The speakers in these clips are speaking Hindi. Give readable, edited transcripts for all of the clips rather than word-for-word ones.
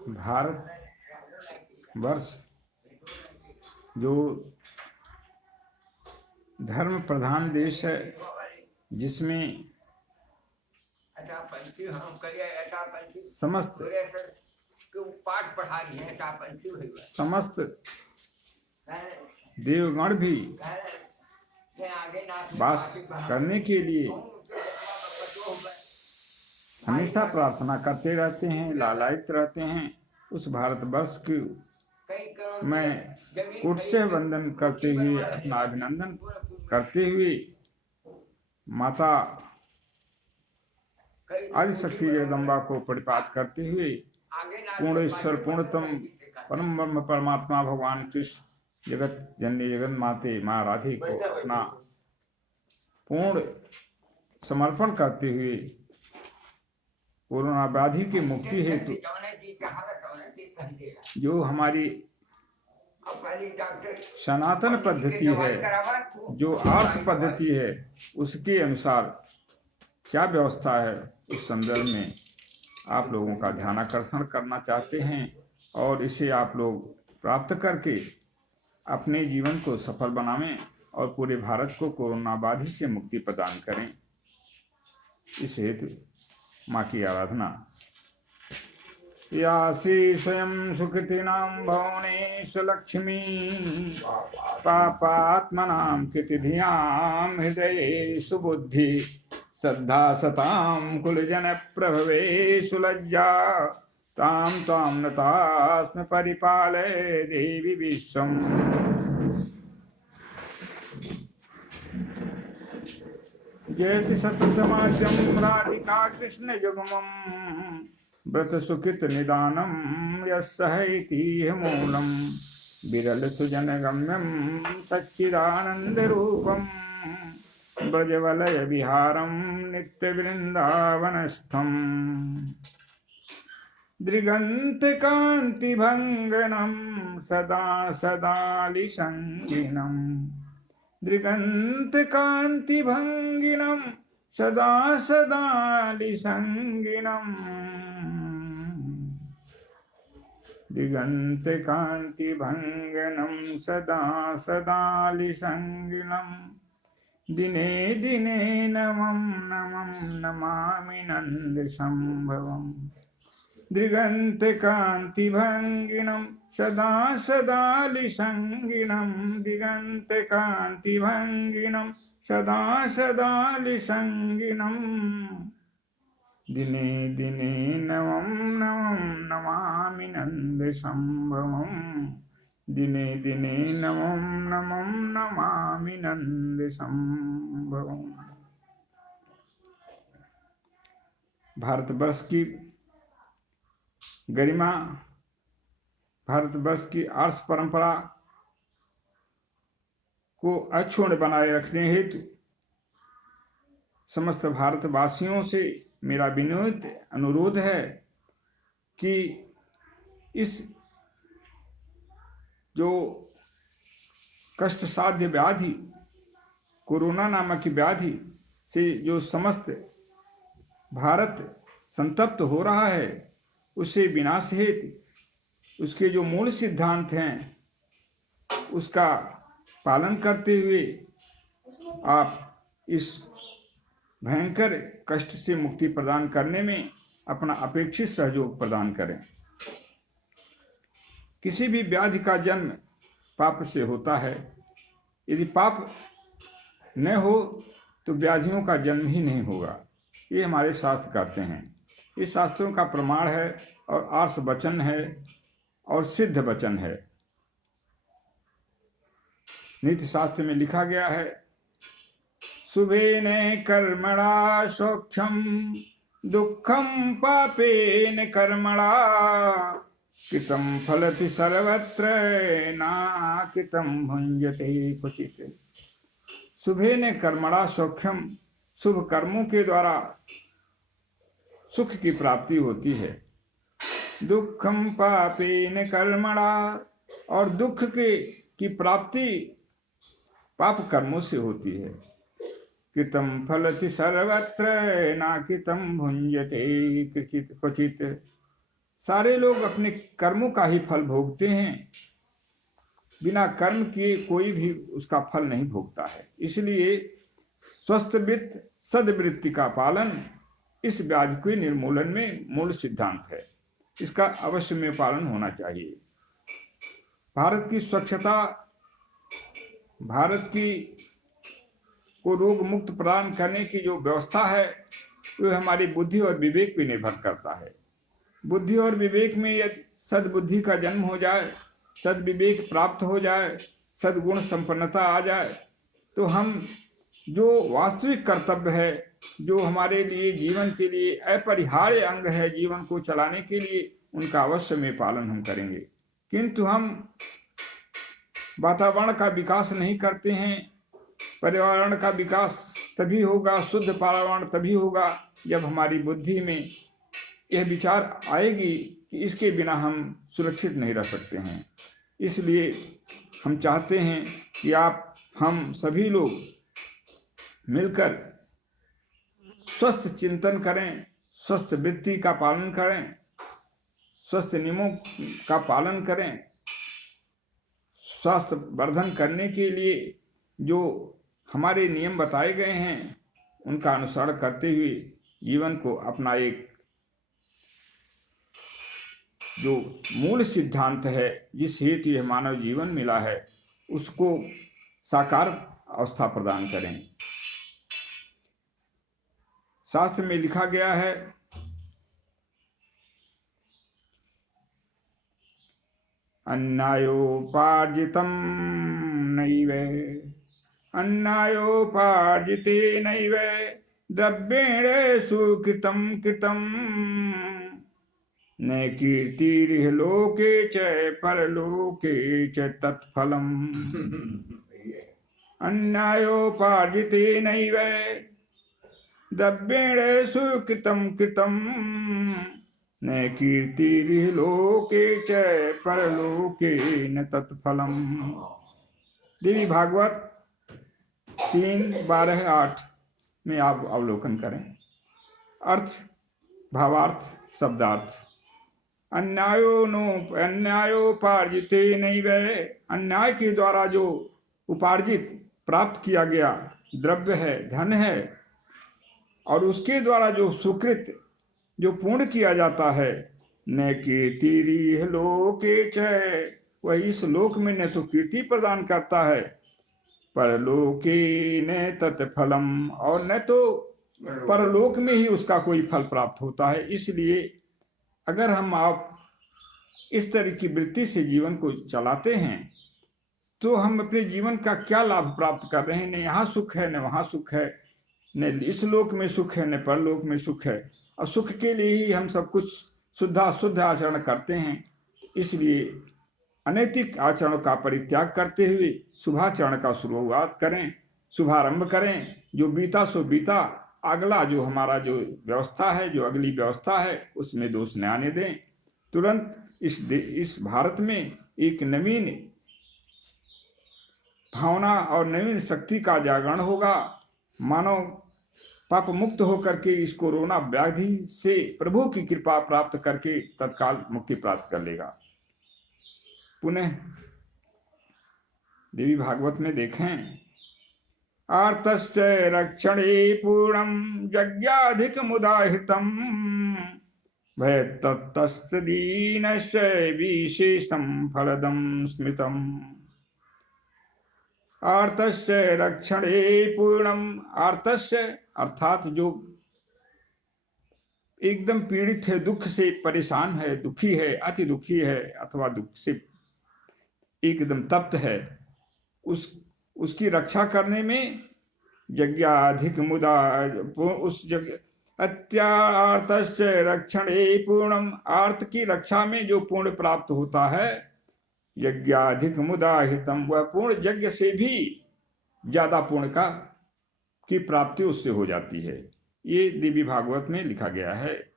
भारत वर्ष जो धर्म प्रधान देश है, जिसमें समस्त देवगण भी वास करने के लिए हमेशा प्रार्थना करते रहते हैं, लालायित रहते हैं। उस भारतवर्ष की मैं कोट से वंदन करते हुए, अपना अभिनंदन करते हुए, माता आदिशक्ति जगदम्बा को प्रणिपात करते हुए, पूर्ण ईश्वर पूर्णतम परम ब्रह्म परमात्मा भगवान कृष्ण जगत जननी जगन माते माँ राधे को अपना पूर्ण समर्पण करते हुए कोरोना व्याधि की मुक्ति हेतु जो हमारी सनातन पद्धति है, जो आर्ष पद्धति है, उसके अनुसार क्या व्यवस्था है, उस संदर्भ में आप लोगों का ध्यानाकर्षण करना चाहते हैं और इसे आप लोग प्राप्त करके अपने जीवन को सफल बनावें और पूरे भारत को कोरोना व्याधि से मुक्ति प्रदान करें। इस हेतु माँ की आराधना। या श्री स्वयं सुकृतिनां भवनेश लक्ष्मी पापात्मनां कृतिधियां हृदये सुबुद्धि श्रद्धा सतां कुलजन प्रभवे सुलज्जा तां तां नतास्म परिपालय देवी विश्वम्। जयति सततमाद्यं राधिका कृष्ण युग्मम् व्रत सुखित निदानम यस्सहैति मूलम विरल सुजन गम्यम सच्चिदानंद रूपम ब्रजवलय विहारम नित्य वृंदावनस्थम दृगंत कांति भंगनम सदा सदालिसंगिनम दृगंत कांति भंगिनम सदा सदालिसंगिनम दिगंत कांति भंगनम सदा सदालिसंगिनम दिने दिने नमं नमं नमामि नंद संभवम दिगंत कांति भंगिनम सदा सदालिसंगिनम दिगंत कांति भंगिनम सदा सदालिसंगिनम दिने दिने नमं नमं नमामि नंद संभवम दिने दिने नमं नमं नमामि नंद संभवम। भारतवर्ष की गरिमा, भारतवर्ष की आर्ष परंपरा को अक्षुण्ण बनाए रखने हेतु समस्त भारतवासियों से मेरा विनोद अनुरोध है कि इस जो कष्ट साध्य व्याधि कोरोना नामक व्याधि से जो समस्त भारत संतप्त हो रहा है, उससे विनाश हेतु उसके जो मूल सिद्धांत हैं उसका पालन करते हुए आप इस भयंकर कष्ट से मुक्ति प्रदान करने में अपना अपेक्षित सहयोग प्रदान करें। किसी भी व्याधि का जन्म पाप से होता है। यदि पाप न हो तो व्याधियों का जन्म ही नहीं होगा, ये हमारे शास्त्र कहते हैं। ये शास्त्रों का प्रमाण है और आर्ष वचन है और सिद्ध वचन है। नीति शास्त्र में लिखा गया है, शुभेन कर्मणा सौख्यम दुखम पापेन कर्मणा कृतं फलति सर्वत्र न कृतं भुंजते क्वचित्। शुभेन कर्मणा सौख्यम, शुभ कर्मों के द्वारा सुख की प्राप्ति होती है। दुखम पापेन कर्मणा, और दुख की प्राप्ति पाप कर्मों से होती है। कृतं फलति सर्वत्र न कृतं भुंजते क्वचित्। सारे लोग अपने कर्मों का ही फल भोगते हैं, बिना कर्म किए कोई भी उसका फल नहीं भोगता है। इसलिए स्वस्थ वित्त सद्वृत्ति का पालन इस व्याधि के निर्मूलन में मूल सिद्धांत है। इसका अवश्य में पालन होना चाहिए। भारत की स्वच्छता, भारत की को रोग मुक्त प्रदान करने की जो व्यवस्था है वह हमारी बुद्धि और विवेक पर निर्भर करता है। बुद्धि और विवेक में यदि सद्बुद्धि का जन्म हो जाए, सद्विवेक प्राप्त हो जाए, सद्गुण संपन्नता आ जाए, तो हम जो वास्तविक कर्तव्य है, जो हमारे लिए जीवन के लिए अपरिहार्य अंग है जीवन को चलाने के लिए, उनका अवश्य में पालन हम करेंगे। किंतु हम वातावरण का विकास नहीं करते हैं। पर्यावरण का विकास तभी होगा, शुद्ध पर्यावरण तभी होगा जब हमारी बुद्धि में यह विचार आएगी कि इसके बिना हम सुरक्षित नहीं रह सकते हैं। इसलिए हम चाहते हैं कि हम सभी लोग मिलकर स्वस्थ चिंतन करें, स्वस्थ वृत्ति का पालन करें, स्वस्थ नियमों का पालन करें। स्वास्थ्य वर्धन करने के लिए जो हमारे नियम बताए गए हैं उनका अनुसरण करते हुए जीवन को अपना एक जो मूल सिद्धांत है, जिस हेतु यह मानव जीवन मिला है, उसको साकार अवस्था प्रदान करें। शास्त्र में लिखा गया है, अन्नायोपार्जितं नैव अन्नायोपार्जितेनैव द्रव्येण सुकृतं कृतं न कीर्तिरिह लोके च परलोके च तत्फलम्। अन्नायोपार्जितेनैव द्रव्येण सुकृतं कृतं न कीर्तिरिह लोके च परलोके न तत्फलम्। देवी भागवत 3:12-8 में आप अवलोकन करें। अर्थ, भावार्थ, शब्दार्थ। अन्यायोपार्जितेनैव, अन्याय के द्वारा जो उपार्जित प्राप्त किया गया द्रव्य है, धन है, और उसके द्वारा जो सुकृत, जो पूर्ण किया जाता है, न कीर्तिरिह लोके च, वह इस लोक में न तो कीर्ति प्रदान करता है, परलोके न तत्फलम, और न तो परलोक में ही उसका कोई फल प्राप्त होता है। इसलिए अगर आप इस तरह की वृत्ति से जीवन को चलाते हैं तो हम अपने जीवन का क्या लाभ प्राप्त कर रहे हैं? न यहाँ सुख है, न वहाँ सुख है, न इस लोक में सुख है, न परलोक में सुख है। और सुख के लिए ही हम सब कुछ शुद्ध आचरण करते हैं। इसलिए अनैतिक आचरण का परित्याग करते हुए शुभाचरण का शुरुआत करें, शुभारंभ करें। जो बीता सो बीता, अगला जो हमारा जो व्यवस्था है, जो अगली व्यवस्था है, उसमें दोष न आने दें। तुरंत इस भारत में एक नवीन भावना और नवीन शक्ति का जागरण होगा। मानव पाप मुक्त होकर के इस कोरोना व्याधि से प्रभु की कृपा प्राप्त करके तत्काल मुक्ति प्राप्त कर लेगा। पुनः देवी भागवत में देखें, आर्तस्य रक्षणे पूर्णं यज्ञाधिकमुदाहृतं भयतस्य दीनस्य विशेषं फलदं स्मृतम्। आर्तस्य रक्षणे पूर्णम, आर्तस्य अर्थात जो एकदम पीड़ित है, दुख से परेशान है, दुखी है, अति दुखी है, अथवा दुख से एकदम तप्त है, उसकी रक्षा करने में यज्ञाधिक मुदा, उस यज्ञ अत्यार्तस्य रक्षणे पूर्णम, आर्त की रक्षा में जो पूर्ण प्राप्त होता है, यज्ञाधिक मुदाहितम, वह पूर्ण यज्ञ से भी ज्यादा पूर्ण की प्राप्ति उससे हो जाती है। ये देवी भागवत में लिखा गया है।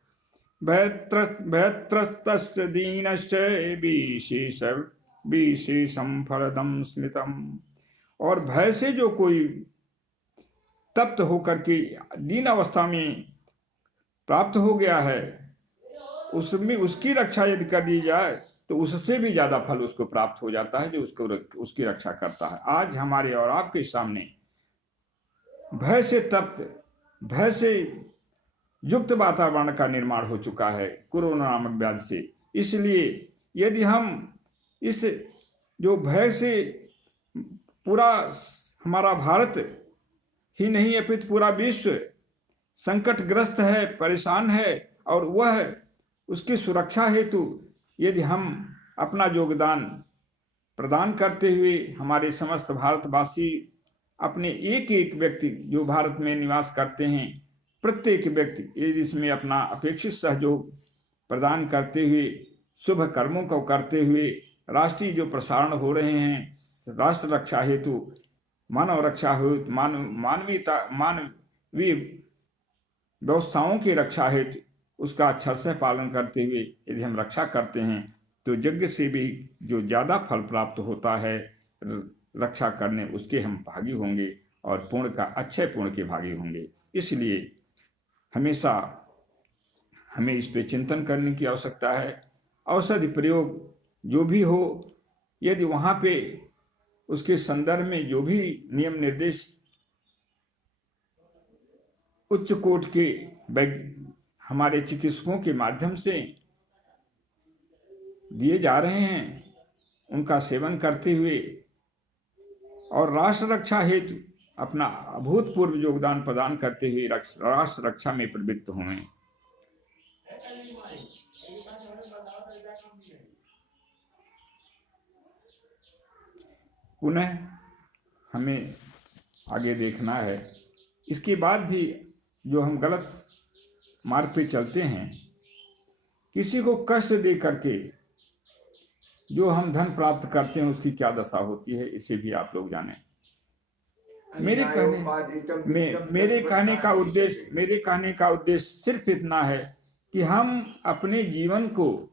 भयत्रस्तस्य दीनस्य विशेषं फलदं स्मृतम्, और भय से जो कोई तप्त होकर के दीन अवस्था में प्राप्त हो गया है, उसमें उसकी रक्षा यदि कर दी जाए तो उससे भी ज्यादा फल उसको प्राप्त हो जाता है जो उसकी रक्षा करता है। आज हमारे और आपके सामने भय से तप्त, भय से युक्त वातावरण का निर्माण हो चुका है कोरोना नामक व्याधि से। इसलिए यदि हम इस जो भय से पूरा हमारा भारत ही नहीं अपितु पूरा विश्व संकटग्रस्त है, परेशान है, और वह उसकी सुरक्षा हेतु यदि हम अपना योगदान प्रदान करते हुए हमारे समस्त भारतवासी अपने एक एक व्यक्ति जो भारत में निवास करते हैं प्रत्येक व्यक्ति यदि इसमें अपना अपेक्षित सहयोग प्रदान करते हुए शुभ कर्मों को करते हुए राष्ट्रीय जो प्रसारण हो रहे हैं राष्ट्र रक्षा हेतु, मानव रक्षा हेतु, मानवीय व्यवस्थाओं की रक्षा हेतु उसका अक्षर से पालन करते हुए यदि हम रक्षा करते हैं तो यज्ञ से भी जो ज्यादा फल प्राप्त होता है रक्षा करने उसके हम भागी होंगे और पुण्य का अच्छे पुण्य के भागी होंगे। इसलिए हमेशा हमें इस पे चिंतन करने की आवश्यकता है। औषधि प्रयोग जो भी हो यदि वहां पे उसके संदर्भ में जो भी नियम निर्देश उच्च कोटि के हमारे चिकित्सकों के माध्यम से दिए जा रहे हैं उनका सेवन करते हुए और राष्ट्र रक्षा हेतु अपना अभूतपूर्व योगदान प्रदान करते हुए राष्ट्र रक्षा में प्रवृत्त हुए। पुनः हमें आगे देखना है। इसके बाद भी जो हम गलत मार्ग पे चलते हैं, किसी को कष्ट दे करके जो हम धन प्राप्त करते हैं उसकी क्या दशा होती है इसे भी आप लोग जानें। मेरे कहने का उद्देश्य सिर्फ इतना है कि हम अपने जीवन को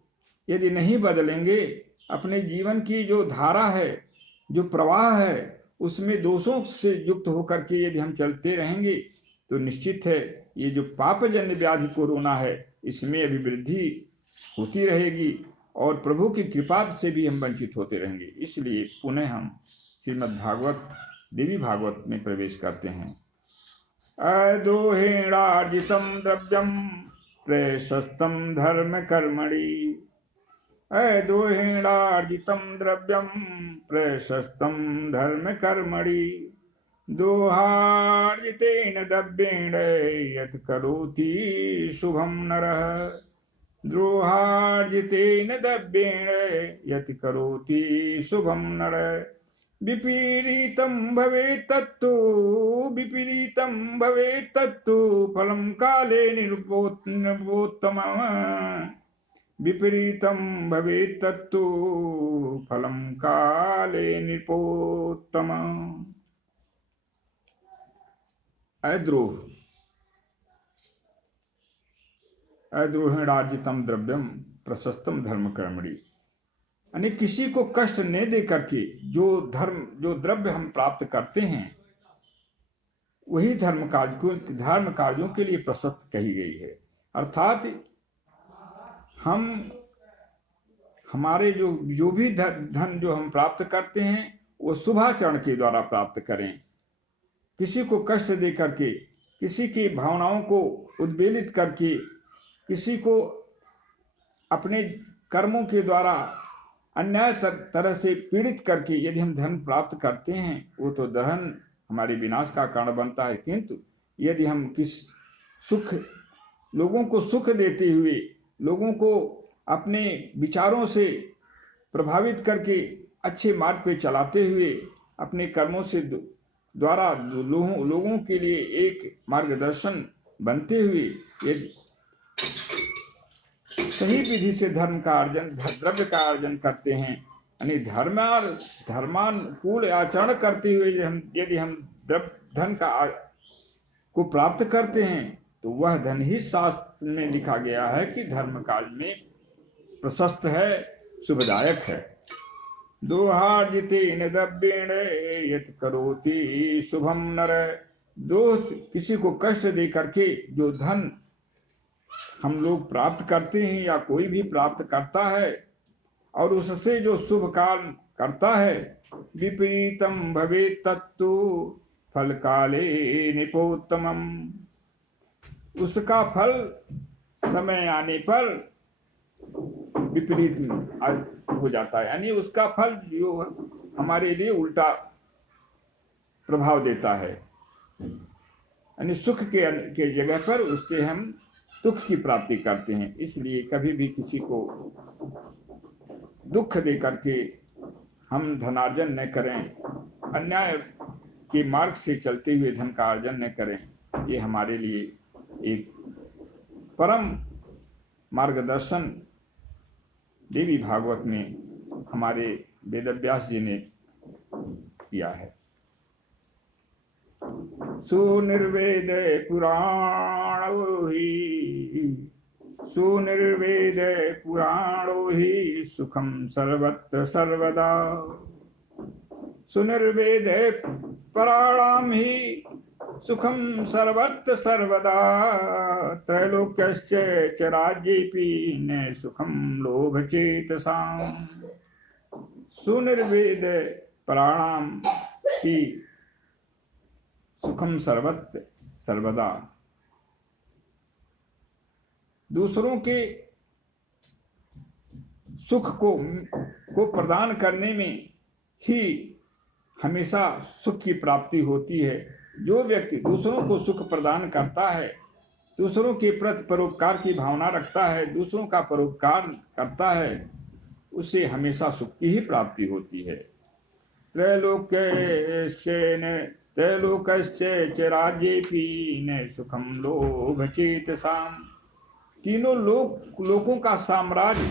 यदि नहीं बदलेंगे, अपने जीवन की जो धारा है, जो प्रवाह है, उसमें दोषों से युक्त होकर के यदि हम चलते रहेंगे तो निश्चित है ये जो पापजन्य व्याधि कोरोना है इसमें अभी वृद्धि होती रहेगी और प्रभु की कृपा से भी हम वंचित होते रहेंगे। इसलिए पुनः हम श्रीमद् भागवत देवी भागवत में प्रवेश करते हैं। अद्रोहेणार्जितम द्रव्यम प्रशस्तं धर्म कर्मणि, अद्रोहेणार्जितं द्रव्यम प्रशस्तं धर्म कर्मणि, द्रोहार्जितेन द्रव्येण यत् करोति शुभं नरः, द्रोहार्जितेन द्रव्येण यत् करोति शुभं नरः, विपरीतं भवेत् तत्तु फलं काले निरुपोत्तमः, विपरीतं भवेत् तत्तु फलं काले निरुपोत्तमः। अद्रोहेणार्जितम द्रव्यम प्रशस्तम धर्म कर्मणि, यानी किसी को कष्ट न दे करके जो द्रव्य हम प्राप्त करते हैं वही धर्म कार्यों के लिए प्रशस्त कही गई है। अर्थात हम हमारे जो भी धन जो हम प्राप्त करते हैं वो शुभाचरण के द्वारा प्राप्त करें। किसी को कष्ट दे करके, किसी की भावनाओं को उद्वेलित करके, किसी को अपने कर्मों के द्वारा अन्याय तरह से पीड़ित करके यदि हम धन प्राप्त करते हैं वो तो धन हमारे विनाश का कारण बनता है। किंतु यदि हम लोगों को सुख देते हुए, लोगों को अपने विचारों से प्रभावित करके अच्छे मार्ग पे चलाते हुए अपने कर्मों से द्वारा लोगों के लिए एक मार्गदर्शन बनते हुए यदि सही विधि से द्रव्य का अर्जन करते हैं, यानी धर्मानुकूल आचरण करते हुए यदि हम धन को प्राप्त करते हैं तो वह धन ही शास्त्र में लिखा गया है कि धर्म कार्य में प्रशस्त है, शुभदायक है। द्रोहार्जितेन द्रव्येण यत् करोति शुभं नरः, द्रोह किसी को कष्ट दे करके जो धन हम लोग प्राप्त करते हैं या कोई भी प्राप्त करता है और उससे जो शुभ काम करता है, विपरीतम भवे तत्तु फल काले निपोत्तमम, उसका फल समय आने पर विपरीत हो जाता है, यानी उसका फल जो हमारे लिए उल्टा प्रभाव देता है, यानी सुख के जगह पर उससे हम दुख की प्राप्ति करते हैं। इसलिए कभी भी किसी को दुख दे करके हम धनार्जन न करें, अन्याय के मार्ग से चलते हुए धन का अर्जन न करें। ये हमारे लिए एक परम मार्गदर्शन देवी भागवत में हमारे वेदव्यास जी ने किया है। सुनिर्वेद पुराणो ही सुखम सर्वत्र सर्वदा, सुनिर्वेद पुराणाम ही सुखम सर्वत्र सर्वदा, त्रैलोक्यस्य च राज्येऽपि न सुखम लोभ चेतसाम्। सुनिर्वेद पुराणाम ही सुखम सर्वत्र सर्वदा, दूसरों के सुख को प्रदान करने में ही हमेशा सुख की प्राप्ति होती है। जो व्यक्ति दूसरों को सुख प्रदान करता है, दूसरों के प्रति परोपकार की भावना रखता है, दूसरों का परोपकार करता है, उसे हमेशा सुख की ही प्राप्ति होती है। त्रैलोक्यस्य च राज्येऽपि न सुखम लोभ चेतसाम्, तीनों लोकों का साम्राज्य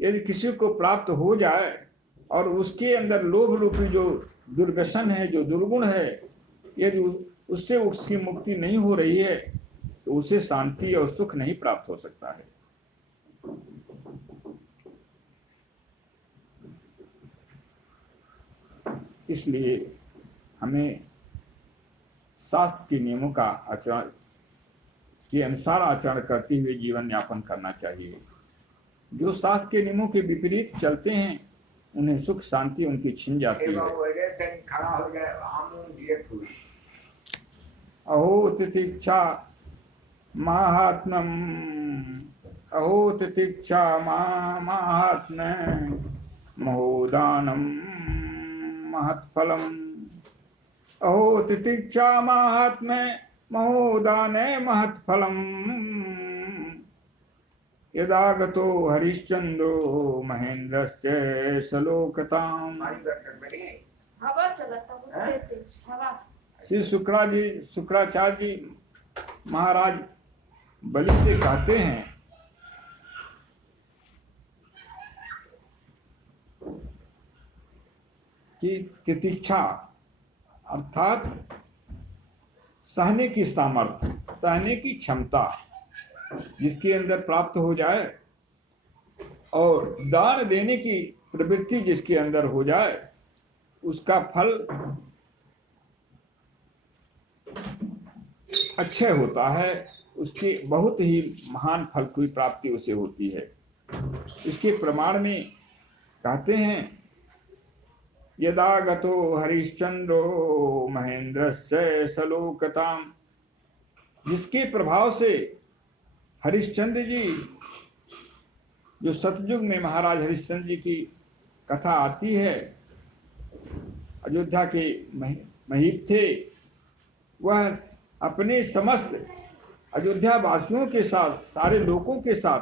यदि किसी को प्राप्त हो जाए और उसके अंदर लोभ रूपी जो दुर्व्यसन है, जो दुर्गुण है, यदि उससे उसकी मुक्ति नहीं हो रही है तो उसे शांति और सुख नहीं प्राप्त हो सकता है। इसलिए हमें शास्त्र के नियमों का आचरण के अनुसार आचरण करते हुए जीवन यापन करना चाहिए। जो शास्त्र के नियमों के विपरीत चलते हैं उन्हें सुख शांति उनकी छिन जाती है। अहो तितिक्षा महात्म्यम, अहो तितिक्षा महात्म्य महोदानम महत्फलम, अहो तितिक्षा महात्म्य महोदाने महत्फलम, यदागतो हरिश्चंद्रो महेंद्रश्च सलोकताम। श्री शुक्राचार्य जी महाराज बलि से कहते हैं कि तितिक्षा अर्थात सहने की सामर्थ्य, सहने की क्षमता जिसके अंदर प्राप्त हो जाए और दान देने की प्रवृत्ति जिसके अंदर हो जाए, उसका फल अच्छे होता है, उसकी बहुत ही महान फल की प्राप्ति उसे होती है। इसके प्रमाण में कहते हैं यदा गतो हरिश्चंद्रो महेंद्रस्य सलोकताम, जिसके प्रभाव से हरिश्चंद्र जी, जो सतयुग में महाराज हरिश्चंद्र जी की कथा आती है, अयोध्या के महीप थे, वह अपने समस्त अयोध्या वासियों के साथ, सारे लोगों के साथ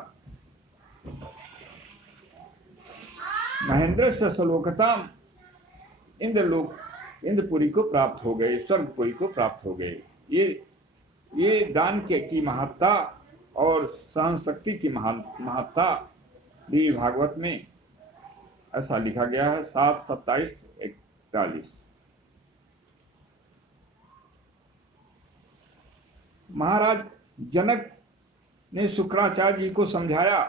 महेंद्र से सलोकताम इंद्रपुरी को प्राप्त हो गए, स्वर्गपुरी को प्राप्त हो गए। ये दान की महत्ता और सहन शक्ति की महत्ता देवी भागवत में ऐसा लिखा गया है 7:27-41। महाराज जनक ने शुक्राचार्य जी को समझाया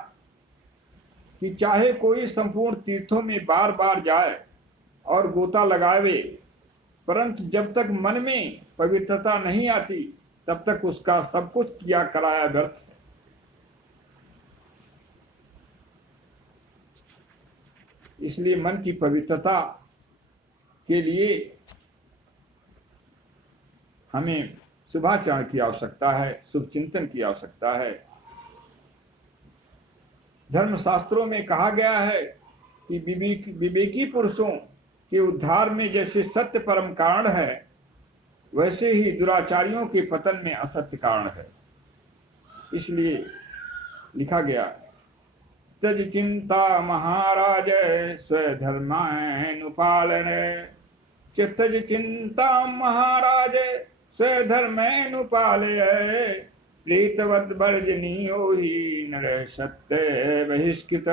कि चाहे कोई संपूर्ण तीर्थों में बार बार जाए और गोता लगावे, परंतु जब तक मन में पवित्रता नहीं आती तब तक उसका सब कुछ किया कराया व्यर्थ है। इसलिए मन की पवित्रता के लिए हमें शुभाचरण की आवश्यकता है, शुभ चिंतन की आवश्यकता है। धर्मशास्त्रों में कहा गया है कि विवेकी पुरुषों के उद्धार में जैसे सत्य परम कारण है, वैसे ही दुराचारियों के पतन में असत्य कारण है। इसलिए लिखा गया, तज चिंता महाराज स्वधर्मानुपालन, तज चिंता महाराज स्वधर्मानुपालय, प्रीतवद वर्जनीयो ही नर सत्य बहिष्कृत।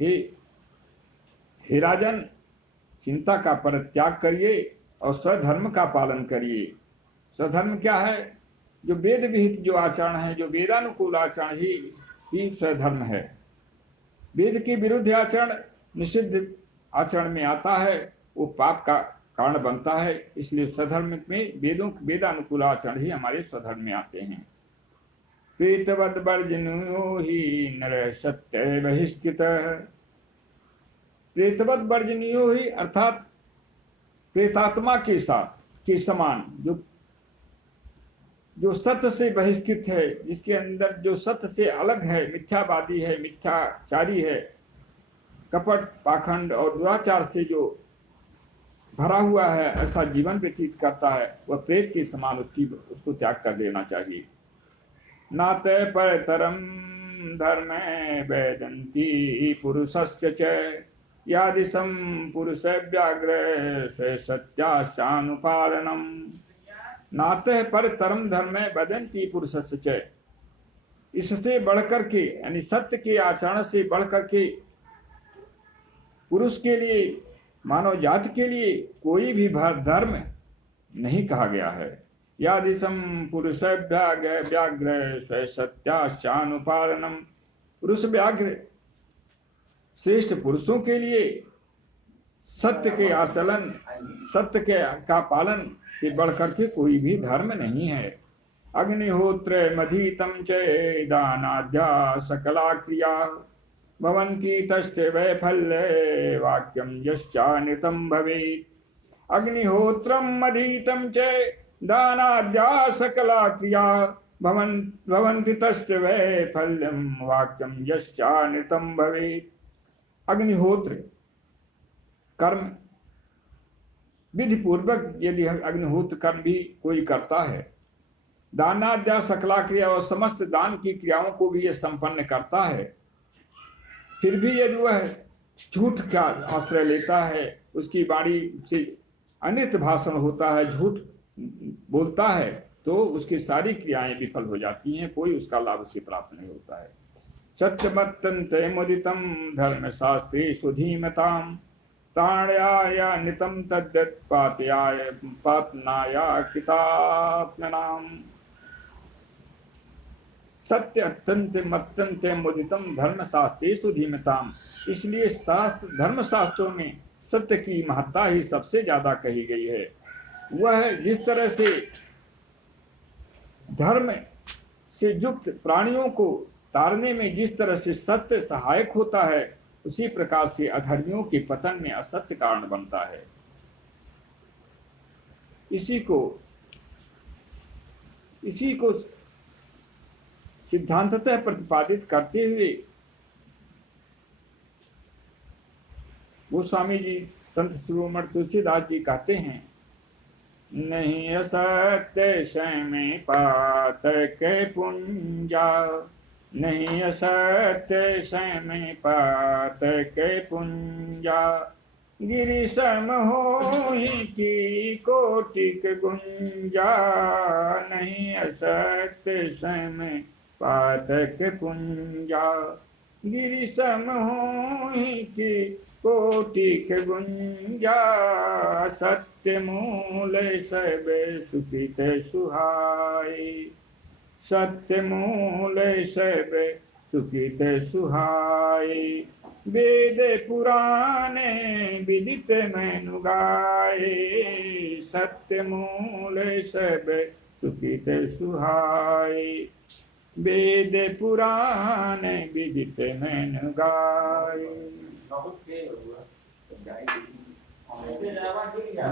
हे राजन, चिंता का परित्याग करिए और स्वधर्म का पालन करिए। स्वधर्म क्या है? जो वेद विहित जो आचरण है, जो वेदानुकूल आचरण ही स्वधर्म है। वेद के विरुद्ध आचरण निषिद्ध आचरण में आता है, वो पाप का कारण बनता है। इसलिए स्वधर्म में वेदानुकूल आचरण ही हमारे स्वधर्म में आते हैं। प्रीतवद वर्जनो ही नर सत्य बहिष्कृत। प्रेतवद वर्जनीयो ही अर्थात प्रेतात्मा के साथ के समान जो सत्य से बहिष्कृत है, जिसके अंदर जो सत्य से अलग है, मिथ्यावादी है, मिथ्याचारी है, कपट पाखंड और दुराचार से जो भरा हुआ है, ऐसा जीवन व्यतीत करता है, वह प्रेत के समान उसको त्याग कर देना चाहिए। नाते परतरम धर्म वेदन्ति पुरुषस्य च, यादिशं पुरुष व्याघ्र सत्यानुपालनम। नाते परतरम धर्म वदन्ति पुरुषस्य च, इससे बढ़कर के यानी सत्य के आचरण से बढ़कर के पुरुष के लिए, मानव जाति के लिए कोई भी धर्म नहीं कहा गया है। यादिशं पुरुष व्याघ्र सत्यानुपालनम, पुरुष व्याघ्र श्रेष्ठ पुरुषों के लिए सत्य के आचरण, सत्य का पालन से बढ़कर के कोई भी धर्म नहीं है। अग्निहोत्र मधीतम च दानाद्या सकला क्रिया, भवन्ति तस्य वैफल्ये वाक्यम यश्चानृतं भवेत्। अग्निहोत्रम मधीतम च दानाद्या सकला क्रिया, भवन्ति तस्य वैफल्यं वाक्यम यश्चानृतं भवेत्। अग्निहोत्र कर्म विधि पूर्वक यदि अग्निहोत्र कर्म भी कोई करता है, दानाद्या सकला क्रिया और समस्त दान की क्रियाओं को भी यह संपन्न करता है, फिर भी यदि वह झूठ का आश्रय लेता है, उसकी वाणी से अनित भाषण होता है, झूठ बोलता है, तो उसकी सारी क्रियाएं विफल हो जाती हैं, कोई उसका लाभ उसे प्राप्त नहीं होता है। सत्यमत्तन्ते मुदितं धर्मशास्त्रेषु धीमतां, ताण्याय नितं तद्यत् पातनाय कृतात्मनाम्। सत्य अत्यंत मत्यंत मुदितम धर्मशास्त्रेषु धीमताम, इसलिए धर्मशास्त्रों में सत्य की महत्ता ही सबसे ज्यादा कही गई है। वह जिस तरह से धर्म से युक्त प्राणियों को तारने में जिस तरह से सत्य सहायक होता है, उसी प्रकार से अधर्मियों के पतन में असत्य कारण बनता है। इसी को सिद्धांततः प्रतिपादित करते हुए गोस्वामी जी संत शिरोमणि तुलसीदास जी कहते हैं, नहीं असत्य में पात के पुंजा, नहीं असत्य में पात के पुंजा, गिरि सम होहि की कोटिक गुंजा, नहीं असत्य में पातक पुंजा, गिरि सम होहि की कोटिक गुंजा, सत्य मूल सब सुखित सुहाई, सत्य मूल सब सुखित सुहाई, वेद पुराणे विदित मैनु गाए, सत्य मूल सब सुखित सुहाई। वेद पुराण विदित नैन गाय।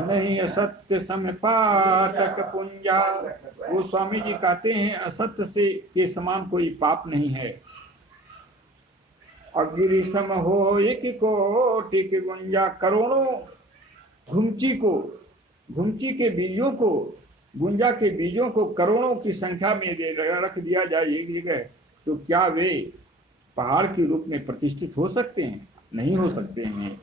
नहीं असत्य समपातक पुंजा। वो स्वामी जी कहते हैं असत्य से के समान कोई पाप नहीं है। अगिरि सम हो एक कोटि की गुंजा। करोड़ों घुमची के बीजों को, गुंजा के बीजों को करोड़ों की संख्या में रख दिया जाए एक जगह, तो क्या वे पहाड़ के रूप में प्रतिष्ठित हो सकते हैं? नहीं हो सकते हैं।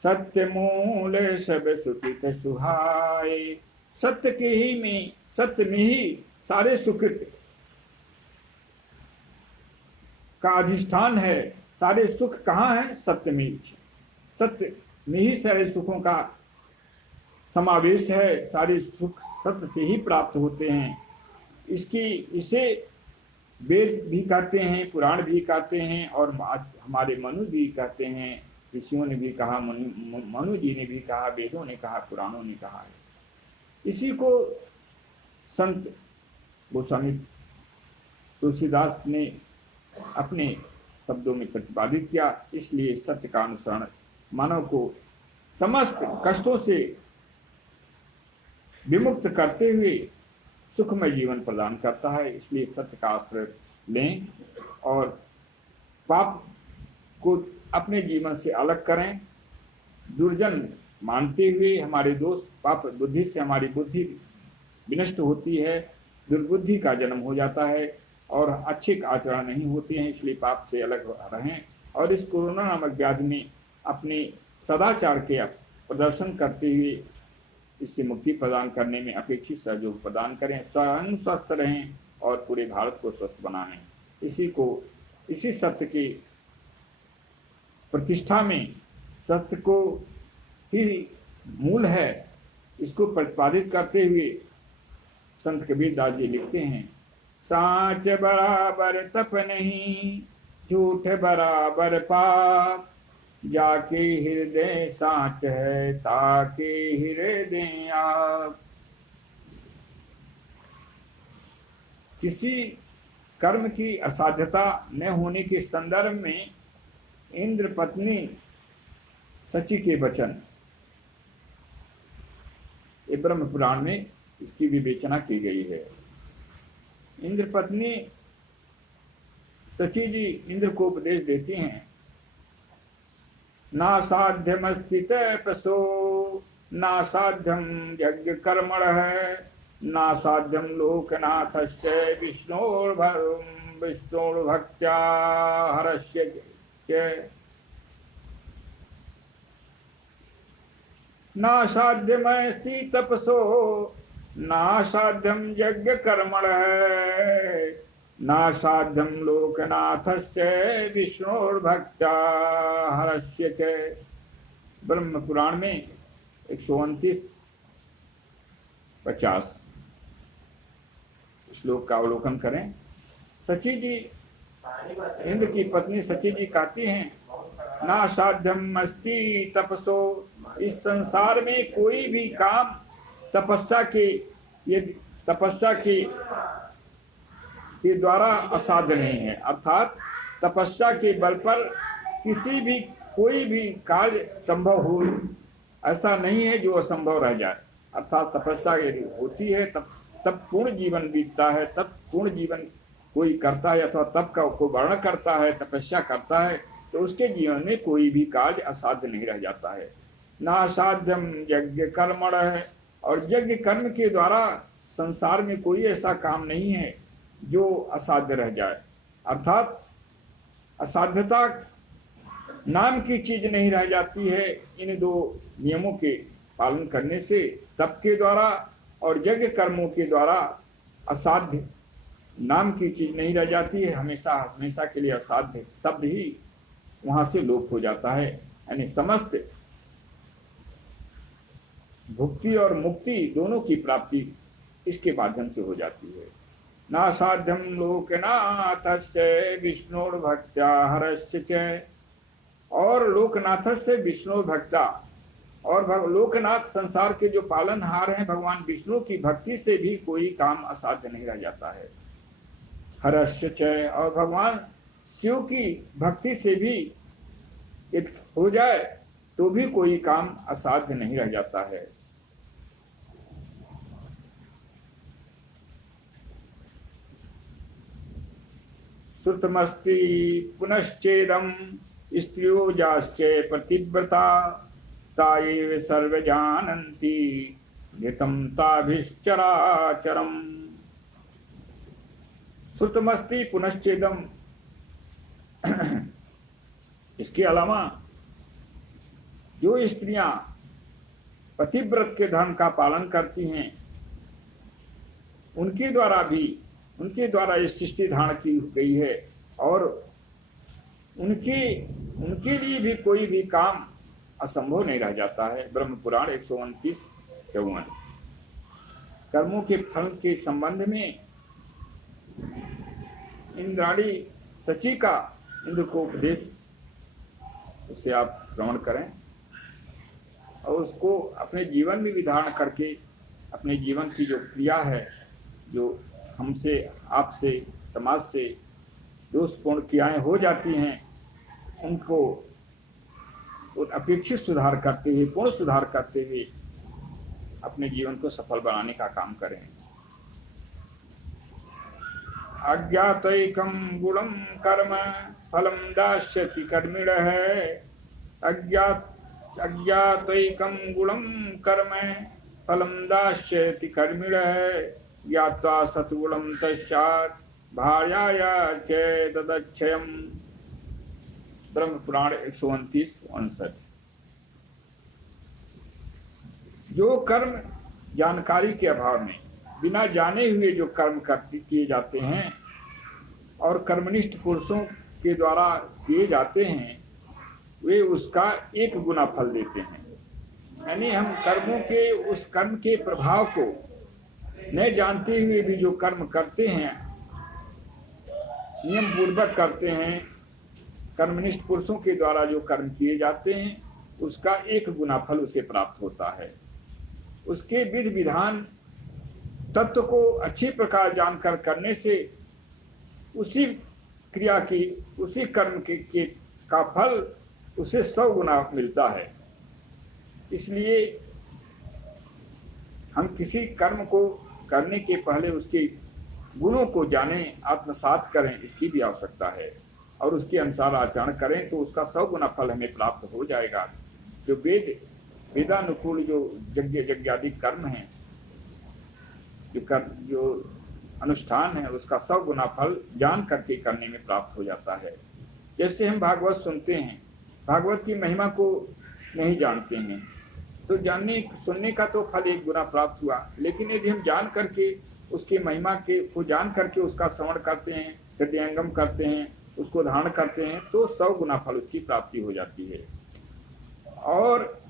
सत्य मूल सब सुकृत सुहाए। सत्य में ही सारे सुकृत का अधिष्ठान है। सारे सुख कहाँ है? सत्य में। सत्य में ही सारे सुखों का समावेश है। सारे सुख सत्य से ही प्राप्त होते हैं। इसे वेद भी कहते हैं, पुराण भी कहते हैं, और आज हमारे मनु भी कहते हैं। ऋषियों ने भी कहा, मनु जी ने भी कहा, वेदों ने कहा, पुराणों ने कहा है। इसी को संत गोस्वामी तुलसीदास ने अपने शब्दों में प्रतिपादित किया। इसलिए सत्य का अनुसरण मानव को समस्त कष्टों से विमुक्त करते हुए सुखमय जीवन प्रदान करता है। इसलिए सत्य का आश्रय लें और पाप को अपने जीवन से अलग करें। दुर्जन मानते हुए हमारे दोस्त पाप बुद्धि से हमारी बुद्धि विनष्ट होती है, दुर्बुद्धि का जन्म हो जाता है और अच्छे आचरण नहीं होते हैं। इसलिए पाप से अलग रहें और इस कोरोना नामक व्याधि में अपने सदाचार के प्रदर्शन करते हुए इससे मुक्ति प्रदान करने में अपेक्षित सहयोग प्रदान करें। स्वयं स्वस्थ रहें और पूरे भारत को स्वस्थ बनाएं। इसी सत्य की प्रतिष्ठा में सत्य को ही मूल है। इसको प्रतिपादित करते हुए संत कबीरदास जी लिखते हैं, साच बराबर तप नहीं, झूठ बराबर पाप। जाके हृदय साच है, ताके हृदय आप। किसी कर्म की असाध्यता न होने के संदर्भ में इंद्र पत्नी सची के वचन, ये ब्रह्म पुराण में इसकी विवेचना की गई है। इंद्र पत्नी सची जी इंद्र को उपदेश देती हैं, ना साध्यमस्ति तपसो, ना साध्यम यज्ञ कर्मण है, ना साध्यम लोकनाथस्य विष्णोर्भक्त्या हरस्य च। ना साध्यमस्ति तपसो, ना साध्यम यज्ञ कर्मण है, ना साध्यम लोकनाथस्य विष्णोर्भक्त्या हरस्य च। ब्रह्म पुराण में 129-50 श्लोक का अवलोकन करें। सची जी, इंद्र की पत्नी सची जी कहती हैं, ना साध्यम अस्ति तपसो, इस संसार में कोई भी काम तपस्या के द्वारा असाध्य नहीं है। अर्थात तपस्या के बल पर कोई भी कार्य संभव हो, ऐसा नहीं है जो असंभव रह जाए। अर्थात तपस्या यदि होती है तब पूर्ण जीवन बीतता है, तब पूर्ण जीवन कोई करता है अथवा तब का को वर्ण करता है, तपस्या करता है, तो उसके जीवन में कोई भी कार्य असाध्य नहीं रह जाता है। ना साध्यम यज्ञ कर्मण है, और यज्ञ कर्म के द्वारा संसार में कोई ऐसा काम नहीं है जो असाध्य रह जाए। अर्थात असाध्यता नाम की चीज नहीं रह जाती है इन दो नियमों के पालन करने से, तप के द्वारा और यज्ञ कर्मों के द्वारा असाध्य नाम की चीज नहीं रह जाती है। हमेशा हमेशा के लिए असाध्य शब्द ही वहां से लोप हो जाता है। यानी समस्त भुक्ति और मुक्ति दोनों की प्राप्ति इसके माध्यम से हो जाती है। ना साध्यम लोकनाथस्य विष्णुर्भक्त्या हरस्य च, और लोकनाथस्य विष्णुर्भक्त्या, और लोकनाथ संसार के जो पालनहार हैं भगवान विष्णु की भक्ति से भी कोई काम असाध्य नहीं रह जाता है। हरस्य च, और भगवान शिव की भक्ति से भी यदि हो जाए तो भी कोई काम असाध्य नहीं रह जाता है। श्रुतमस्ति पुनश्चेदम स्त्रियो जाश्चे प्रतिव्रता ताएव सर्व जानन्ति नितम ताभिश्चराचरम। श्रुतमस्ति पुनश्चेदम, इसके अलावा जो स्त्रियां पतिव्रत के धर्म का पालन करती हैं उनके द्वारा ये सृष्टि धारण की गई है, और उनके लिए भी कोई भी काम असंभव नहीं रह जाता है। ब्रह्म पुराण 129:54। कर्मों के फल के संबंध में इंद्राणी सची का इंद्र को उपदेश, उसे आप श्रवण करें और उसको अपने जीवन में भी धारण करके अपने जीवन की जो क्रिया है, जो हमसे, आपसे, समाज से दोषपूर्ण क्रियाएं हो जाती हैं, उनको अपेक्षित सुधार करते हुए, पूर्ण सुधार करते हुए अपने जीवन को सफल बनाने का काम करें। अज्ञातैकं गुणं कर्म फलं दास्यति कर्मिणः। अज्ञातैकं गुणं कर्म फलं दास्यति कर्मिणः। ज्ञात्वा सत्गुणं तस्यात् भार्याया च तदक्षयम्। ब्रह्म पुराण 129:59। जो कर्म जानकारी के अभाव में बिना जाने हुए जो कर्म किए जाते हैं और कर्मनिष्ठ पुरुषों के द्वारा किए जाते हैं, वे उसका 1 गुना फल देते हैं। यानी हम कर्मों के उस कर्म के प्रभाव को न जानते हुए भी जो कर्म करते हैं, नियम पूर्वक करते हैं, कर्मनिष्ठ पुरुषों के द्वारा जो कर्म किए जाते हैं, उसका 1 गुना फल उसे प्राप्त होता है। उसके विधि विधान तत्व को अच्छी प्रकार जानकर करने से उसी क्रिया की, उसी कर्म के का फल उसे 100 गुना मिलता है। इसलिए हम किसी कर्म को करने के पहले उसके गुणों को जानें, आत्मसात करें, इसकी भी आवश्यकता है, और उसके अनुसार आचरण करें तो उसका 100 गुना फल हमें प्राप्त हो जाएगा। जो वेदानुकूल जो यज्ञादि कर्म हैं, जो अनुष्ठान है, उसका 100 गुना फल जान करके करने में प्राप्त हो जाता है। जैसे हम भागवत सुनते हैं, भागवत की महिमा को नहीं जानते हैं तो सुनने का तो फल 1 गुना प्राप्त हुआ, लेकिन यदि हम जान करके उसकी महिमा को जान करके उसका श्रवण करते हैं, हृदयंगम करते हैं, उसको धारण करते हैं, तो 100 गुना फल उसकी प्राप्ति हो जाती है। और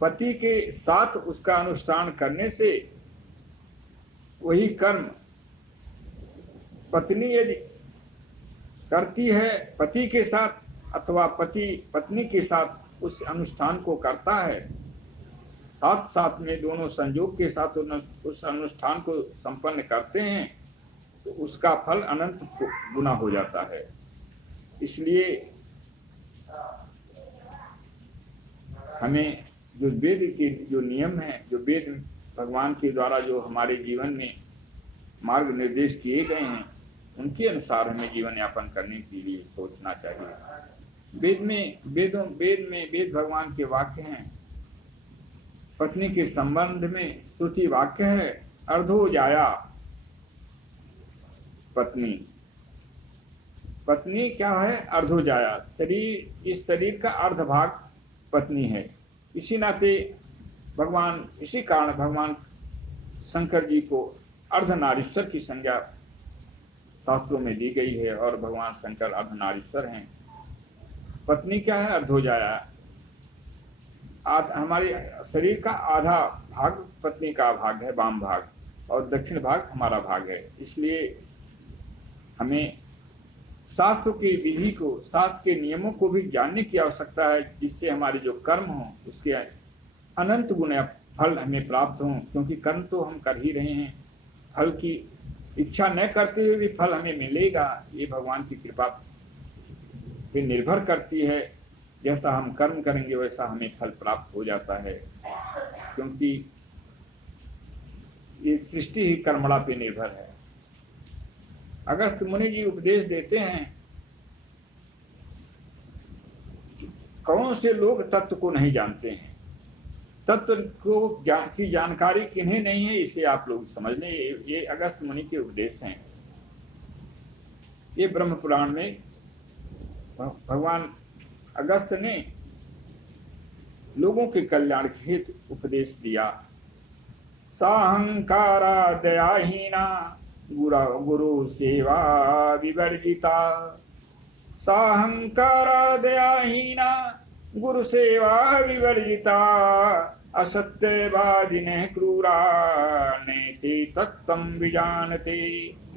पति के साथ उसका अनुष्ठान करने से वही कर्म पत्नी यदि करती है पति के साथ, अथवा पति पत्नी के साथ उस अनुष्ठान को करता है, साथ साथ में दोनों संयोग के साथ उस अनुष्ठान को संपन्न करते हैं, तो उसका फल अनंत गुना हो जाता है। इसलिए हमें जो वेद के जो नियम हैं, जो वेद भगवान के द्वारा जो हमारे जीवन में मार्ग निर्देश किए गए हैं, उनके अनुसार हमें जीवन यापन करने के लिए सोचना चाहिए। वेद भगवान के वाक्य हैं। पत्नी के संबंध में स्तुति वाक्य है, अर्धो जाया। पत्नी क्या है? अर्धो जाया। शरीर, इस शरीर का अर्ध भाग पत्नी है। इसी कारण भगवान शंकर जी को अर्धनारीश्वर की संज्ञा शास्त्रों में दी गई है, और भगवान शंकर अर्धनारीश्वर हैं। पत्नी क्या है? अर्धो जाया। हमारे शरीर का आधा भाग पत्नी का भाग है, वाम भाग, और दक्षिण भाग हमारा भाग है। इसलिए हमें शास्त्र की विधि को, शास्त्र के नियमों को भी जानने की आवश्यकता है, जिससे हमारे जो कर्म हों उसके अनंत गुना फल हमें प्राप्त हों। क्योंकि कर्म तो हम कर ही रहे हैं, फल की इच्छा न करते हुए भी फल हमें मिलेगा, ये भगवान की कृपा पे निर्भर करती है। जैसा हम कर्म करेंगे वैसा हमें फल प्राप्त हो जाता है, क्योंकि ये सृष्टि ही कर्मणा पे निर्भर है। अगस्त मुनि जी उपदेश देते हैं, कौन से लोग तत्व को नहीं जानते हैं, तत्व को की जानकारी किन्हें नहीं है, इसे आप लोग समझ लें। ये अगस्त मुनि के उपदेश हैं। ये ब्रह्म पुराण में भगवान अगस्त ने लोगों के कल्याण के हेतु उपदेश दिया। साहंकारा दयाहीना गुरु सेवा विवर्जिता, साहंकारा दयाहीना गुरु सेवा विवर्जिता, असत्यवादिनः क्रूरा नेति तत्त्वं विजानते।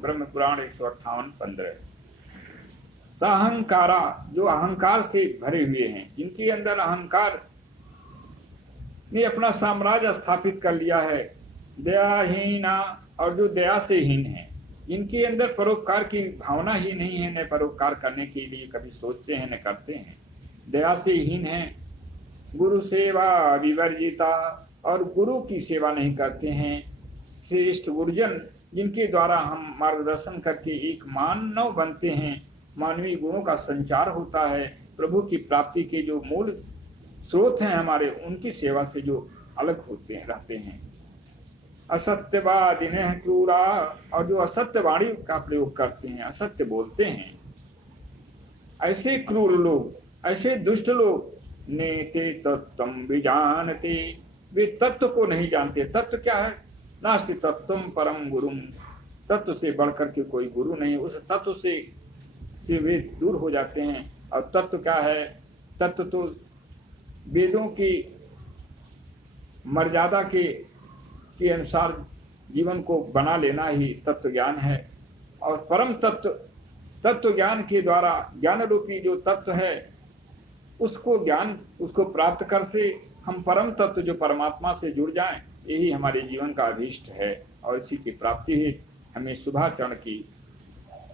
ब्रह्म पुराण 158:15। साहंकारा, जो अहंकार से भरे हुए हैं, जिनके अंदर अहंकार ने अपना साम्राज्य स्थापित कर लिया है, दयाहीना, और जो दया से हीन है, इनके अंदर परोपकार की भावना ही नहीं है, न परोपकार करने के लिए कभी सोचते हैं न करते हैं, दया से हीन है। गुरु सेवा विवर्जिता, और गुरु की सेवा नहीं करते हैं। श्रेष्ठ गुरुजन जिनके द्वारा हम मार्गदर्शन करके एक मानव बनते हैं, मानवीय गुणों का संचार होता है, प्रभु की प्राप्ति के जो मूल स्रोत हैं हमारे, उनकी सेवा से जो अलग होते हैं, रहते हैं। असत्यवादिनः क्रूरा, और जो असत्य वाणी का प्रयोग करते हैं, असत्य बोलते हैं, ऐसे क्रूर लोग, ऐसे दुष्ट लोग, नेते तत्त्वं विजानते, वे तत्व को नहीं जानते। तत्व क्या है? नास्ति तत्त्वं परम गुरुम, तत्व से बढ़कर के कोई गुरु नहीं, उस तत्व से वे दूर हो जाते हैं। और तत्व क्या है? तत्व तो वेदों की मर्यादा के अनुसार जीवन को बना लेना ही तत्व ज्ञान है। और परम तत्व ज्ञान के द्वारा, ज्ञान रूपी जो तत्व है, उसको प्राप्त कर से हम परम तत्व जो परमात्मा से जुड़ जाएं, यही हमारे जीवन का अभीष्ट है। और इसी की प्राप्ति ही हमें शुभाचरण की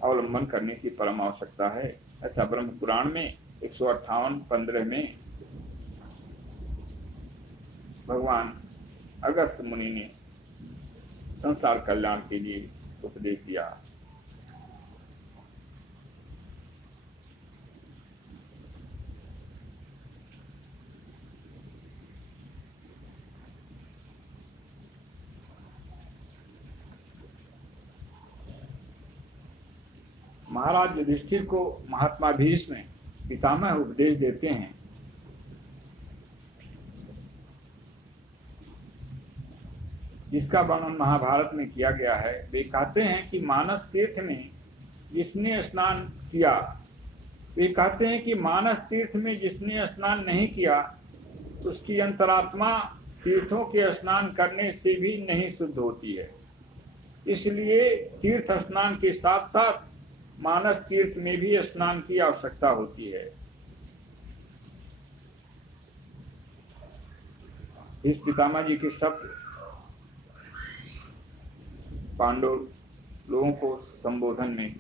अवलंबन करने की परम आवश्यकता है। ऐसा ब्रह्म पुराण में 158:15 में भगवान अगस्त मुनि ने संसार कल्याण के लिए उपदेश दिया। महाराज युधिष्ठिर को महात्मा भीष्म पितामह उपदेश देते हैं। जिसका वर्णन महाभारत में किया गया है। वे कहते हैं कि मानस तीर्थ में जिसने स्नान किया, वे कहते हैं कि मानस तीर्थ में जिसने स्नान नहीं किया, उसकी अंतरात्मा तीर्थों के स्नान करने से भी नहीं शुद्ध होती है। इसलिए तीर्थ स्नान के साथ साथ मानस तीर्थ में भी स्नान की आवश्यकता होती है। इस पितामह जी के शब्द पांडव लोगों को संबोधन में,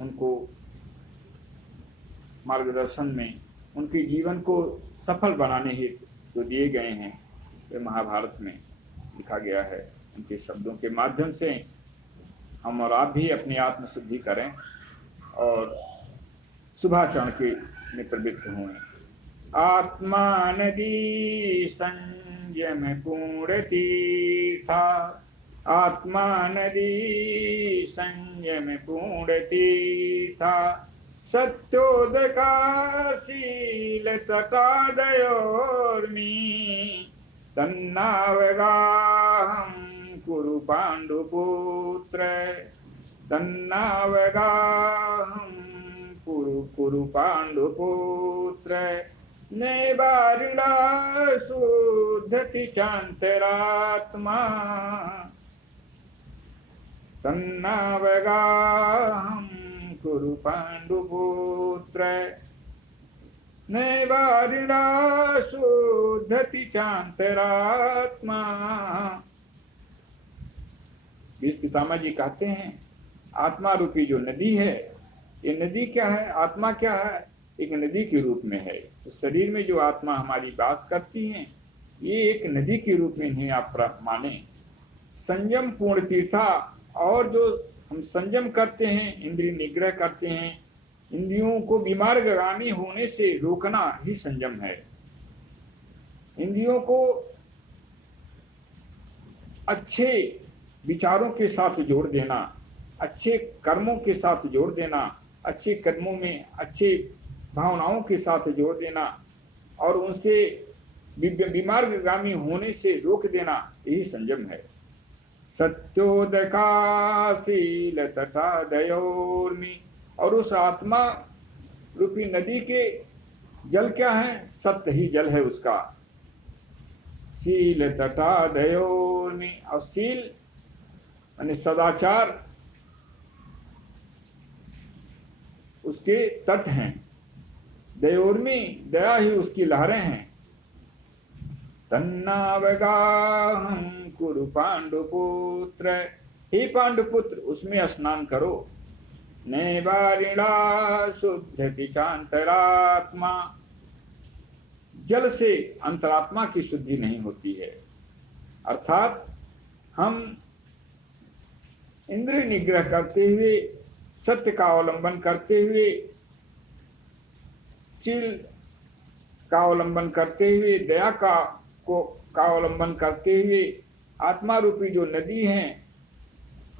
उनको मार्गदर्शन में, उनके जीवन को सफल बनाने हेतु जो दिए गए हैं, वे महाभारत में लिखा गया है। उनके शब्दों के माध्यम से हम और आप भी अपनी आत्मशुद्धि करें और शुभाचरण के में प्रवृत्त हुए। आत्मा नदी संयम पूर्ण तीर्था, आत्मा नदी संयम पूर्ण तीर्था, सत्योदका शील तटादयोर्मी, तन्नावगाहं कुरु पाण्डुपुत्र, तन्नावगाहं कुरु पाण्डुपुत्र, नैवारिणा शुद्धति चान्तरात्मा, तन्नावगाहं कुरु पाण्डुपुत्र, नैवारिणा शुद्धति चान्तरात्मा। भीष्म पितामह जी कहते हैं आत्मा रूपी जो नदी है, ये नदी क्या है, आत्मा क्या है, एक नदी के रूप में है। तो शरीर में जो आत्मा हमारी वास करती है, ये एक नदी के रूप में इन्हें आप माने। संयम पूर्ण तीर्था, और जो हम संयम करते हैं, इंद्रिय निग्रह करते हैं, इंद्रियों को विमार्गगामी होने से रोकना ही संयम है। इंद्रियों को अच्छे विचारों के साथ जोड़ देना, अच्छे कर्मों के साथ जोड़ देना, अच्छे कर्मों में अच्छे भावनाओं के साथ जोड़ देना और उनसे विमार्गगामी होने से रोक देना, यही संयम है। सत्योदकाशील तथा दयोर्मी, और उस आत्मा रूपी नदी के जल क्या है, सत्य ही जल है उसका। शील तथा दयोर्मी, और शील यानी सदाचार उसके तट हैं, दयोर्मी दया ही उसकी लहरें हैं। तन्नावगाहं कुरु पांडुपुत्र, हे पांडुपुत्र उसमें स्नान करो। नैवारिणा शुद्धति चांतरात्मा, जल से अंतरात्मा की शुद्धि नहीं होती है। अर्थात हम इंद्रिय निग्रह करते हुए, सत्य का अवलंबन करते हुए, शील का अवलंबन करते हुए, दया का अवलंबन करते हुए, आत्मा रूपी जो नदी है,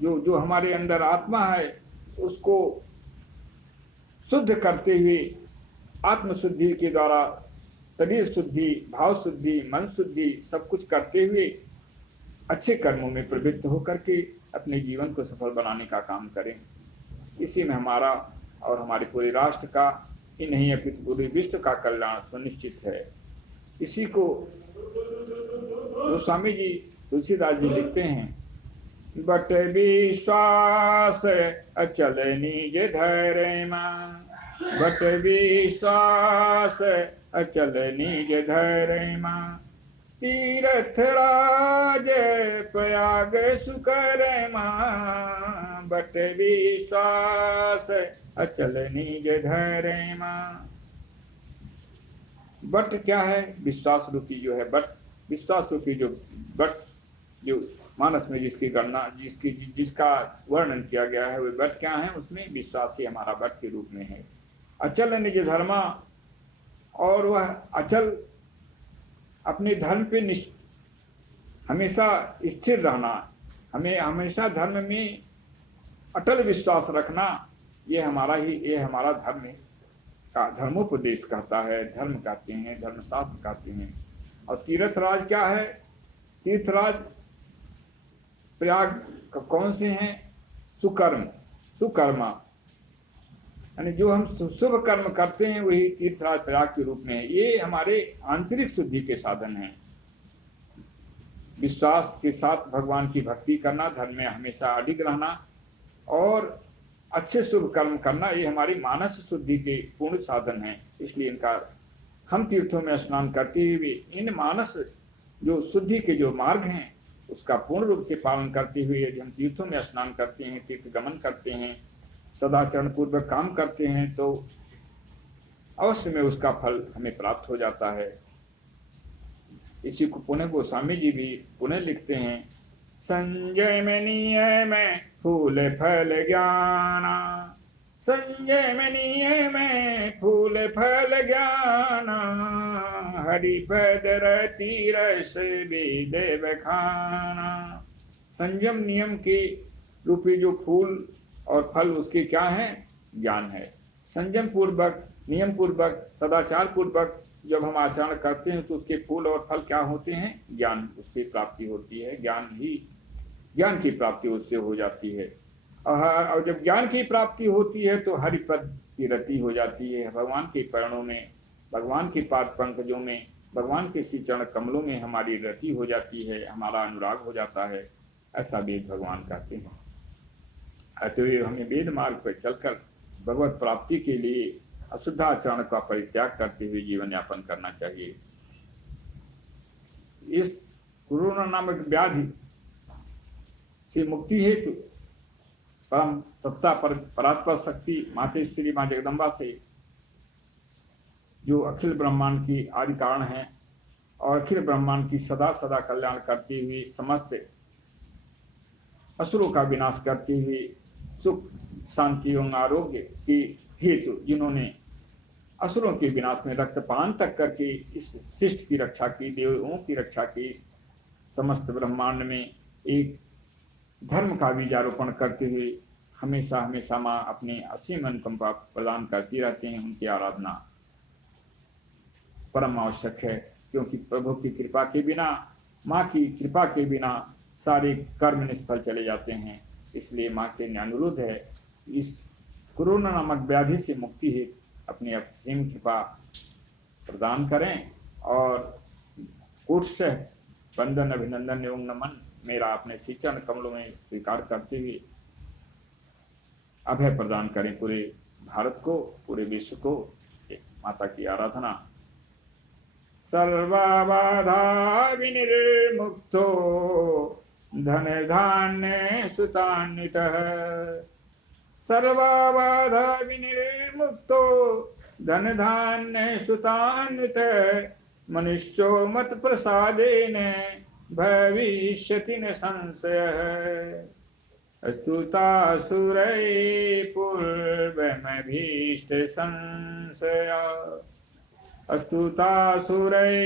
जो हमारे अंदर आत्मा है, उसको शुद्ध करते हुए, आत्म शुद्धि के द्वारा शरीर शुद्धि, भाव शुद्धि, मन शुद्धि सब कुछ करते हुए अच्छे कर्मों में प्रवृत्त होकर के अपने जीवन को सफल बनाने का काम करें। इसी में हमारा और हमारे पूरे राष्ट्र का ही नहीं अपितु पूरे विश्व का कल्याण सुनिश्चित है। इसी को गोस्वामी जी तुलसीदास जी लिखते हैं, बट विश्वास अचल निज धैर्य मां, बट विश्वास अचल निज धैर्य मां, तीर्थ राज प्रयाग सुकर मां, बट विश्वास अचल निज धैर्य मां। बट क्या है, विश्वास रूपी जो है बट, विश्वास रूपी जो बट, जो मानस में जिसकी गणना जिसका वर्णन किया गया है, वे बट क्या है, उसमें विश्वास ही हमारा बट के रूप में है। अचल निज धर्मा, और वह अचल अपने धर्म पे हमेशा स्थिर रहना, हमें हमेशा धर्म में अटल विश्वास रखना, ये हमारा धर्म का धर्मोपदेश कहता है, धर्म कहते हैं, धर्मशास्त्र कहते हैं। और तीर्थराज क्या है, तीर्थराज प्रयाग कौन से हैं, सुकर्म, सुकर्मा, यानी जो हम शुभ कर्म करते हैं वही तीर्थराज प्रयाग के रूप में है। ये हमारे आंतरिक शुद्धि के साधन हैं। विश्वास के साथ भगवान की भक्ति करना, धर्म में हमेशा अडिग रहना और अच्छे शुभ कर्म करना, ये हमारी मानस शुद्धि के पूर्ण साधन हैं। इसलिए इनका हम तीर्थों में स्नान करते हुए इन मानस जो शुद्धि के जो मार्ग हैं उसका पूर्ण रूप से पालन करते हुए यदि हम तीर्थों में स्नान करते हैं, तीर्थ गमन करते हैं, सदाचरण पूर्वक काम करते हैं, तो अवश्य में उसका फल हमें प्राप्त हो जाता है। इसी को पुनः गोस्वामी जी भी पुनः लिखते हैं, संजय में नियम फूल फल ज्ञाना, संजय में नियम फूल फल ज्ञाना, हरिपद रति रस वेद बखाना। संयम नियम के रूपी जो फूल और फल उसके क्या है, ज्ञान है। संयम पूर्वक, नियम पूर्वक, सदाचार पूर्वक जब हम आचरण करते हैं तो उसके फूल और फल क्या होते हैं, ज्ञान, उससे प्राप्ति होती है। ज्ञान की प्राप्ति उससे हो जाती है। और जब ज्ञान की प्राप्ति होती है तो हरिपद की रति हो जाती है। भगवान के चरणों में, भगवान के पाद पंकजों में, भगवान के श्री चरण कमलों में हमारी रति हो जाती है, हमारा अनुराग हो जाता है, ऐसा वेद भगवान कहते हैं। अतएव हमें वेद मार्ग पर चलकर भगवत प्राप्ति के लिए अशुद्धाचरण का परित्याग करते हुए जीवन यापन करना चाहिए। इस कोरोना नामक व्याधि से मुक्ति हेतु परम सत्ता पर परात्पर शक्ति मातेश्वरी माँ जगदम्बा से, जो अखिल ब्रह्मांड की आदि कारण है और अखिल ब्रह्मांड की सदा सदा कल्याण करती हुई, समस्त असुरों का विनाश करते हुए, सुख शांति एवं आरोग्य की हेतु जिन्होंने असुरों के विनाश में रक्तपान तक करके इस शिष्ट की रक्षा की, देवों की रक्षा की, समस्त ब्रह्मांड में एक धर्म का बीजारोपण करते हुए हमेशा हमेशा माँ अपनी असीम अनुकंपा प्रदान करती रहते हैं। उनकी आराधना परम आवश्यक है, क्योंकि प्रभु की कृपा के बिना, माँ की कृपा के बिना सारे कर्म निष्फल चले जाते हैं। इसलिए माँ से अनुरोध है, इस कोरोना नामक व्याधि से मुक्ति हेतु अपनी असीम कृपा प्रदान करें और कोट से वंदन अभिनंदन एवं नमन मेरा अपने श्री चरण कमलों में स्वीकार करते हुए अभय प्रदान करें पूरे भारत को, पूरे विश्व को। माता की आराधना। सर्वबाधा विनिर्मुक्तो धन धान्य सुतान्वितः, सर्वबाधा विनिर्मुक्तो धन धान्य सुतान्वितः, मनुष्यो मत प्रसादेन भविष्यति न संशयः। स्तुतासुरै पूर्वमभीष्ट संशया, स्तुतासुरै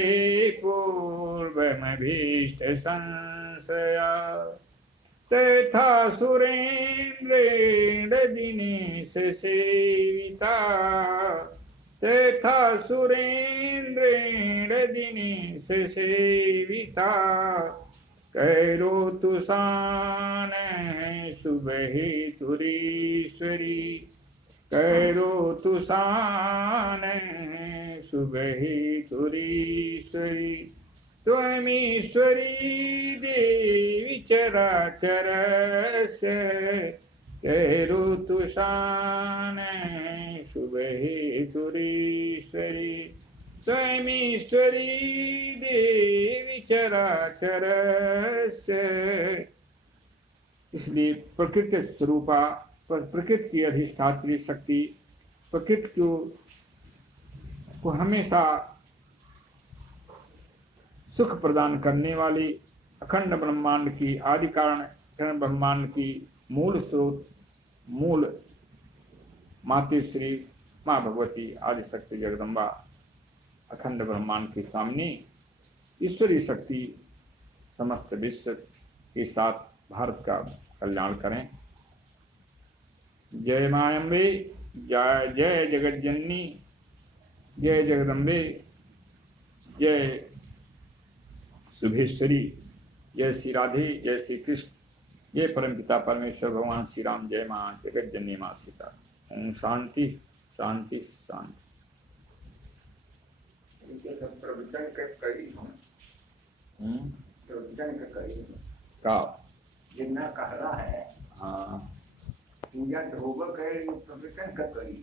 पूर्वमभीष्ट संशया, तथा सुरेन्द्रेण दिनेश सेविता, तथा सुरेन्द्रेण दिनेश सेविता, कैरो तुसान सुबहि तुरीश्वरी, कैरो तुसान सुबहि तुरीश्वरी, त्वमीश्वरी देवी चराचरस्य, कैरो तुसान सुबहि तुरीश्वरी, त्वमीश्वरी देवी चराचरस्य। इसलिए प्रकृति स्वरूपा, प्रकृति की अधिष्ठात्री शक्ति, प्रकृति को हमेशा सुख प्रदान करने वाली, अखंड ब्रह्मांड की आदि कारण, अखंड ब्रह्मांड की मूल स्रोत, मूल मातेश्वरी माँ भगवती आदि शक्ति जगदम्बा, अखंड ब्रह्मांड की स्वामिनी ईश्वरी शक्ति समस्त विश्व के साथ भारत का कल्याण करें। जय मां अम्बे, जय जय जगत जननी, जय जगदम्बे, जय शुभेश्वरी, जय श्री राधे, जय श्री कृष्ण, जय परमपिता परमेश्वर भगवान श्री राम, जय मां जगत जननी मां सीता। ओम शांति शांति शांति। प्रवचन के कई प्रवचन के कई का जितना कहला है, हाँ पूजा ध्रुव के प्रवचन का कई